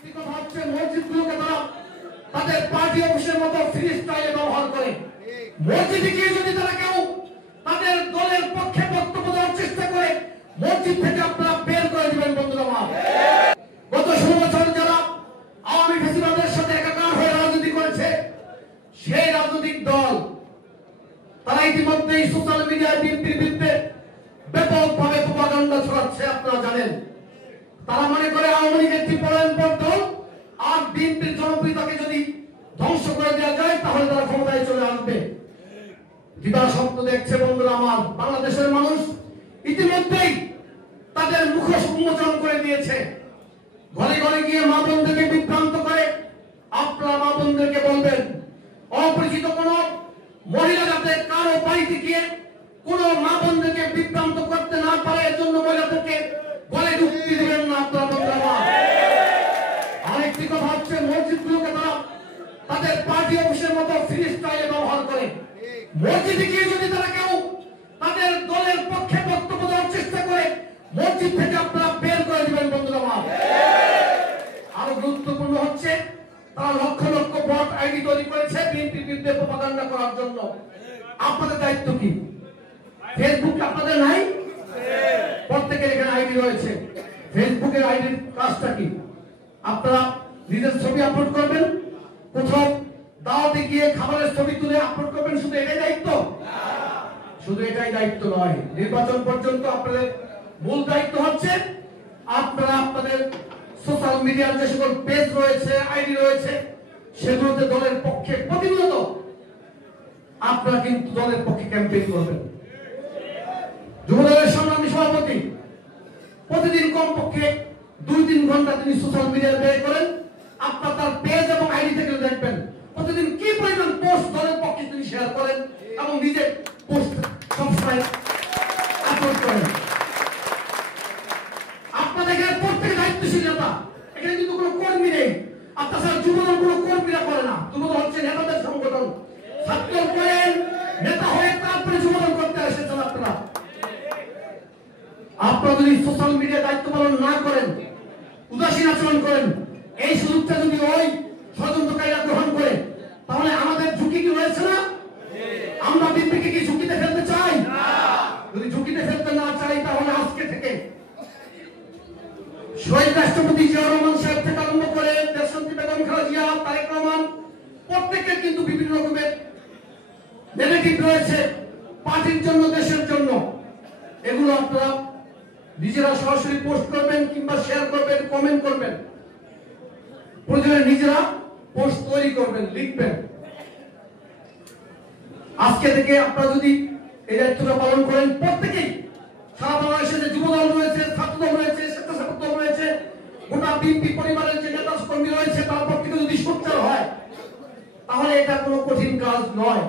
কথা হচ্ছে মসজিদগুলোকে তারা তাদের পার্টি অফিসের মতো ফ্রি স্টাইলে ব্যবহার করে। মসজিদে গিয়ে যদি তারা কেউ তাদের দলের পক্ষে বক্তব্য দেওয়ার চেষ্টা করে, মসজিদ থেকে আপনারা বের করে দিবেন বন্ধুরা আমার। গত 16 বছর যারা আওয়ামী ফ্যাসিবাদের সাথে একাকার হয়ে রাজনীতি করেছে, সেই রাজনৈতিক দল তারা ইতিমধ্যেই সোশ্যাল মিডিয়ায় বিএনপির বিরুদ্ধে ব্যাপকভাবে প্রপাগান্ডা ছড়াচ্ছে। আপনারা জানেন, তারা মনে করে আওয়ামী লীগ একটি পলায়নপর দল, আর বিএনপির জনপ্রিয়তাকে যদি ধ্বংস করে দেওয়া যায় তাহলে তারা ক্ষমতায় চলে আসবে। বিদার শব্দ দেখছে বন্ধুরা আমার। বাংলাদেশের মানুষ ইতিমধ্যেই তাদের মুখোশ উন্মোচন করে দিয়েছে। ঘরে ঘরে গিয়ে মা বোনদেরকে বিভ্রান্ত করে আপনারা মা বোনদেরকে বলবেন, অপরিচিত কোন মহিলা যাতে কারো বাড়িতে গিয়ে কোন মা বোনদেরকে বিভ্রান্ত করতে না পারে, এর জন্য মহিলাদেরকে গলে ঢুকতে দেবেন না আপনারা বন্ধুরা আমার। আরেকটি কথা হচ্ছে মসজিদগুলোকে তারা তাদের পার্টি অফিসের মতো ফ্রি স্টাইলে ব্যবহার করে। মসজিদে গিয়ে যদি তারা কেউ তাদের দলের পক্ষে বক্তব্য দেওয়ার চেষ্টা করে, মসজিদ থেকে আপনারা বের করে দিবেন বন্ধুরা আমার। আরো গুরুত্বপূর্ণ হচ্ছে তারা লক্ষ লক্ষ ভোট আইডি তৈরি করেছে বিএনপির বিরুদ্ধে প্রপাগান্ডা করার জন্য। আপনাদের দায়িত্ব কি? ফেসবুক আপনাদের নাই? প্রত্যেকের এখানে আইডি রয়েছে। ফেসবুকের আইডির কাজটা কি? আপনারা নিজের ছবি আপলোড করবেন, কোথাও দাওয়াতে গিয়ে খাবারের ছবি তুলে আপলোড করবেন, শুধু এটাই দায়িত্ব? শুধু এটাই দায়িত্ব নয়, নির্বাচন পর্যন্ত আপনাদের মূল দায়িত্ব হচ্ছে আপনারা আপনাদের সোশ্যাল মিডিয়ার যে সকল পেজ রয়েছে, আইডি রয়েছে, সেগুলোতে দলের পক্ষে প্রতিনিয়ত আপনারা কিন্তু দলের পক্ষে ক্যাম্পেইন করবেন। যুবদলের সংগ্রামী সভাপতি প্রতিদিন কমপক্ষে 2-3 ঘন্টা তিনি সোশ্যাল মিডিয়ায় ব্যয় করেন। আপনার তার পেজ এবং আইডি থেকে দেখবেন প্রতিদিন কি পরিমাণ পোস্ট দলের পক্ষে তিনি শেয়ার করেন এবং নিজে পোস্ট সবসময় আপলোড করেন। আপনাদের এখানে প্রত্যেক দায়িত্বশীল নেতা, এখানে কিন্তু কোনো কর্মী নেই। আপনার যুবদল কোনো কর্মীরা করে না। যুবদল হচ্ছে নেতাদের সংগঠন। ছাত্র করেন, নেতা হয়ে তারপরে যুবদল করতে এসেছেন আপনারা। আপনারা যদি সোশ্যাল মিডিয়া দায়িত্ব পালন না করেন, উদাসীন আচরণ করেন, এই সুযোগটা যদি ওই ষড়যন্ত্রকারীরা গ্রহণ করে, তাহলে আমাদের ঝুঁকি কি রয়েছে না? আমরা বিএনপিকে কি ঝুঁকিতে ফেলতে চাই? যদি ঝুঁকিতে ফেলতে না চাই, তাহলে আজকে থেকে শহীদ রাষ্ট্রপতি জিয়াউর রহমান সাহেব থেকে আরম্ভ করে দেশনেত্রী বেগম খালেদা জিয়া, তারেক রহমান, প্রত্যেকের কিন্তু বিভিন্ন রকমের নেগেটিভ রয়েছে পার্টির জন্য, দেশের জন্য। এগুলো আপনারা নিজেরা সরাসরি পোস্ট করবেন কিংবা শেয়ার করবেন, কমেন্ট করবেন, প্রয়োজনে নিজেরা পোস্ট তৈরি করবেন, লিখবেন। আজকে থেকে আপনারা যদি এই দায়িত্বটা পালন করেন, প্রত্যেকেই সারা বাংলাদেশে যে যুবদল রয়েছে, ছাত্রদল রয়েছে, স্বেচ্ছাসেবক দল রয়েছে, গোটা বিএনপি পরিবারের যে নেতা কর্মী রয়েছে, তার পক্ষে যদি সোচ্চার হয়, তাহলে এটা কোনো কঠিন কাজ নয়।